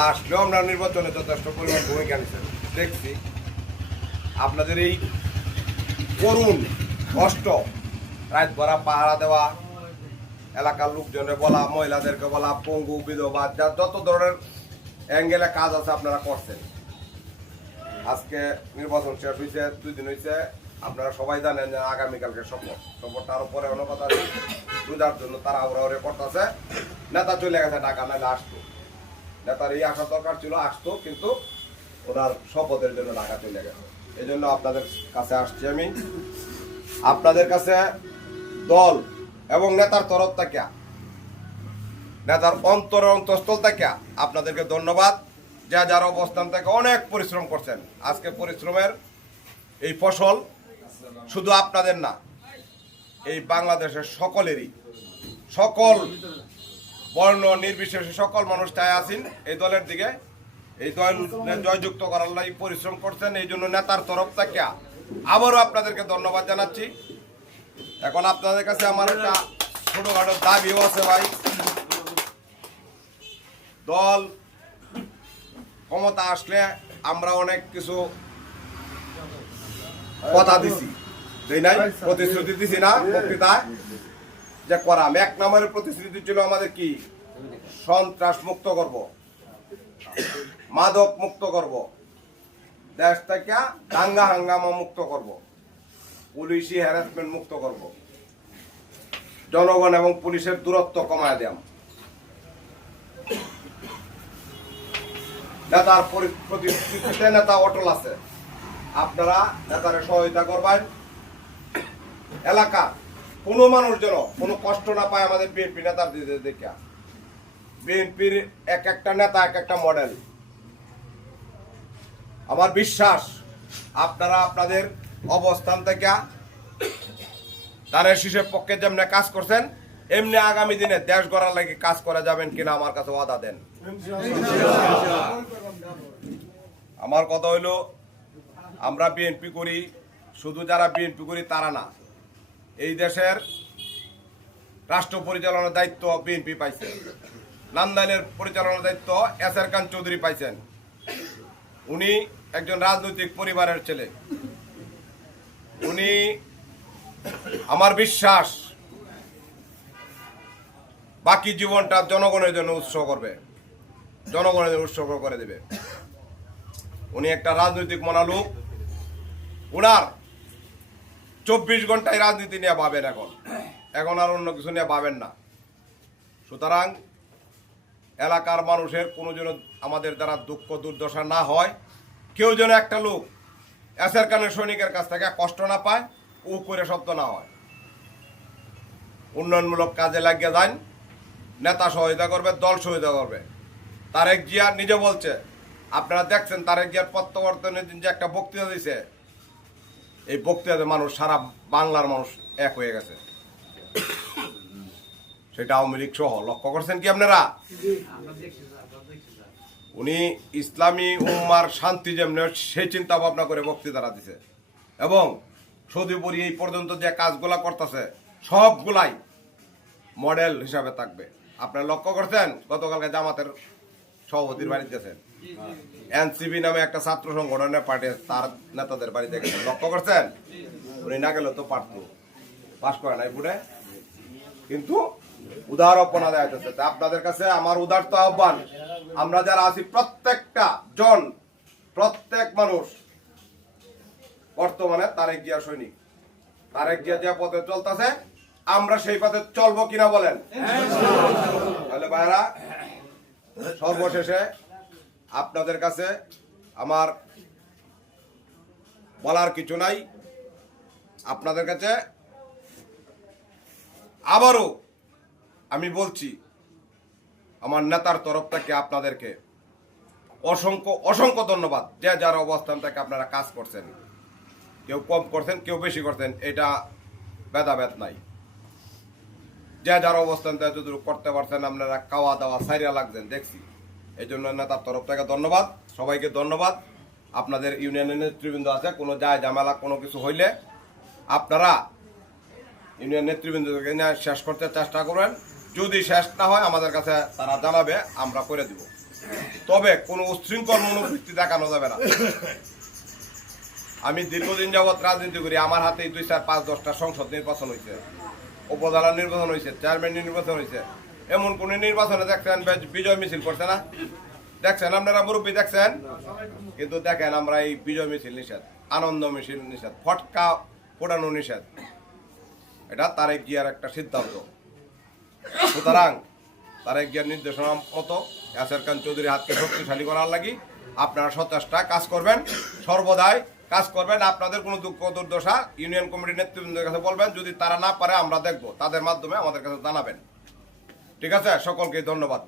আসলেও আমরা নির্বাচনে যথেষ্ট পরিমাণ ভূমিকা নিচ্ছেন দেখছি। আপনাদের এই করুণ কষ্ট, রাত ভরা পাহারা দেওয়া, এলাকার লোকজনে বলা, মহিলাদেরকে বলা, পঙ্গু বিধবা, যত ধরনের অ্যাঙ্গেলে কাজ আছে আপনারা করছেন। আজকে নির্বাচন শেষ হয়েছে, 2 দিন হয়েছে। আপনারা সবাই জানেন যে আগামীকালকে শপথটা আরো পরে অন্য কথা আছে। রোজার জন্য তারা আউড়াউড়ে করতেছে। নেতা চলে গেছে ঢাকা, নাহলে আসতো। নেতার এই আসার দরকার ছিল, আসতো, কিন্তু ওনার শপথের জন্য ঢাকা চলে গেছে। এই জন্য আপনাদের কাছে আসছি আমি। আপনাদের কাছে দল এবং নেতার তরফ থেকে, নেতার অন্তঃস্থল থেকে আপনাদেরকে ধন্যবাদ। যার অবস্থান থেকে অনেক পরিশ্রম করছেন। আজকে পরিশ্রমের এই ফসল শুধু আপনাদের না, এই বাংলাদেশের সকলেরই, সকল বর্ণ নির্বিশেষে সকল মানুষ চায় আছেন এই দলের দিকে। এই দল জয়যুক্ত করার লাগি পরিশ্রম করছেন। এই জন্য নেতার তরফ থেকে আবারও আপনাদেরকে ধন্যবাদ জানাচ্ছি। এখন আপনাদের কাছে আমার একটা ছোটখাটো দাবিও আছে ভাই। দল ক্ষমতা আসলে আমরা অনেক কিছু কথা দিছি, নাই প্রতিশ্রুতি দিছি না বক্তৃতায়, যে করাম 1 নম্বরের প্রতিশ্রুতি ছিল আমাদের কি, সন্ত্রাস মুক্ত করব, মাদক মুক্ত করব, দেশ থেকে দাঙ্গা হাঙ্গামা মুক্ত করব, পুলিশি হ্যারাসমেন্ট মুক্ত করব, জনগণ এবং পুলিশের দূরত্ব কমায় দেব। নেতার প্রতিশ্রুতিতে নেতা অটল আছে। আপনারা নেতারে সহায়তা করবেন। এলাকা কোনো মানুষ যেন কোনো কষ্ট না পায় আমাদের বিএনপি নেতার দেখে। বিএনপির এক একটা নেতা এক একটা মডেল। আমার বিশ্বাস আপনারা আপনাদের অবস্থান থেকে তাদের শিশুর পক্ষে যেমনি কাজ করছেন, এমনি আগামী দিনে দেশ গড়ার লাগে কাজ করা যাবেন কিনা আমার কাছে ওয়াদা দেন। আমার কথা হইলো, আমরা বিএনপি করি, শুধু যারা বিএনপি করি তারা না, এই দেশের রাষ্ট্র পরিচালনার দায়িত্ব বিএনপি পাইছে। নান্দাইলের পরিচালনার দায়িত্ব এসআর খান চৌধুরী পাইছেন। উনি একজন রাজনৈতিক পরিবারের ছেলে। উনি আমার বিশ্বাস বাকি জীবনটা জনগণের জন্য উৎসর্গ করবে, জনগণের জন্য উৎসর্গ করে দেবে। উনি একটা রাজনৈতিক মনা লোক। উনার 24 ঘন্টায় রাজনীতি নিয়ে ভাবেন। এখন আর অন্য কিছু নিয়ে ভাবেন না। সুতরাং এলাকার মানুষের কোনো যেন আমাদের দ্বারা দুঃখ দুর্দশা না হয়, কেউ যেন একটা লোক এসআর খানের সৈনিকের কাছ থেকে কষ্ট না পায়, ও করে শব্দ না হয়। উন্নয়নমূলক কাজে লাগিয়ে যান, নেতা সহায়তা করবে, দল সহায়তা করবে। তারেক জিয়া নিজে বলছে, আপনারা দেখছেন তারেক জিয়ার প্রত্যাবর্তনের দিন যে একটা বক্তৃতা দিয়েছে, এই বক্তৃতাতে মানুষ, সারা বাংলার মানুষ এক হয়ে গেছে। সেটা আওয়ামী লীগ সহ। লক্ষ্য করছেন কি আপনারা? উনি ইসলামী উম্মার শান্তি যেমন সেই চিন্তা ভাবনা করে বক্তৃতারা দিছে। এবং সৌদিপুরি এই পর্যন্ত যে কাজগুলা করতেছে সবগুলাই মডেল হিসাবে থাকবে। আপনারা লক্ষ্য করছেন গতকালকে জামাতের সভাপতির বাড়িতে গেছেন, এনসিপি নামে একটা ছাত্র সংগঠনের পার্টি, তার নেতাদের বাড়িতে গেছেন। লক্ষ্য করছেন? উনি না গেলে তো পারত, পাস করে নাই পুরে, কিন্তু উদাহরণপনা দেওয়া যাচ্ছে। আপনাদের কাছে আমার উদারত আহ্বান, আমরা যারা আছি প্রত্যেকটা জন, প্রত্যেক মানুষ বর্তমানে তারেক জিয়া সৈনিক। তারেক জিয়া যে পথে চলতেছে আমরা সেই পথে চলবো কিনা বলেন? তাহলে ভাইরা, সর্বশেষে আপনাদের কাছে আমার বলার কিছু নাই। আপনাদের কাছে আবারও আমি বলছি, আমার নেতার তরফ থেকে আপনাদেরকে অসংখ্য অসংখ্য ধন্যবাদ। যে যার অবস্থান থেকে আপনারা কাজ করছেন, কেউ কম করছেন, কেউ বেশি করছেন, এটা ভেদাভেদ নাই। যে যার অবস্থান থেকে যদি করতে পারছেন, আপনারা খাওয়া দাওয়া সাইরা লাগছেন দেখছি। এই জন্য নেতার তরফ থেকে ধন্যবাদ, সবাইকে ধন্যবাদ। আপনাদের ইউনিয়নের নেতৃবৃন্দ আছে, কোনো যায় ঝামেলা কোনো কিছু হইলে আপনারা ইউনিয়ন নেতৃবৃন্দকে শেষ করতে চেষ্টা করবেন। যদি শেষ না হয় আমাদের কাছে তারা জানাবে, আমরা করে দিব। তবে কোনো উচ্ছৃঙ্খল মনোবৃত্তি দেখানো যাবে না। আমি দীর্ঘদিন যাবৎ রাজনীতি করি, আমার হাতে 2, 4, 5, 10টা সংসদ নির্বাচন হয়েছে, উপজেলা নির্বাচন হয়েছে, চেয়ারম্যান নির্বাচন হয়েছে। এমন কোন নির্বাচনে দেখছেন বিজয় মিছিল করছে না? দেখছেন আপনারা মুরব্বী দেখছেন? কিন্তু দেখেন আমরা এই বিজয় মিছিল নিষেধ, আনন্দ মিছিল নিষেধ, ফটকা ফোটানো নিষেধ। এটা তারেক জিয়ার একটা সিদ্ধান্ত। সুতরাং তারেক জিয়ার নির্দেশনা মতো ইয়াসের খান চৌধুরীর হাতকে শক্তিশালী করার লাগি আপনারা সচেষ্টা কাজ করবেন, সর্বদাই কাজ করবেন। আপনাদের কোনো দুঃখ দুর্দশা ইউনিয়ন কমিটির নেতৃবৃন্দের কাছে বলবেন, যদি তারা না পারে আমরা দেখব, তাদের মাধ্যমে আমাদের কাছে জানাবেন। ঠিক আছে, সকলকে ধন্যবাদ।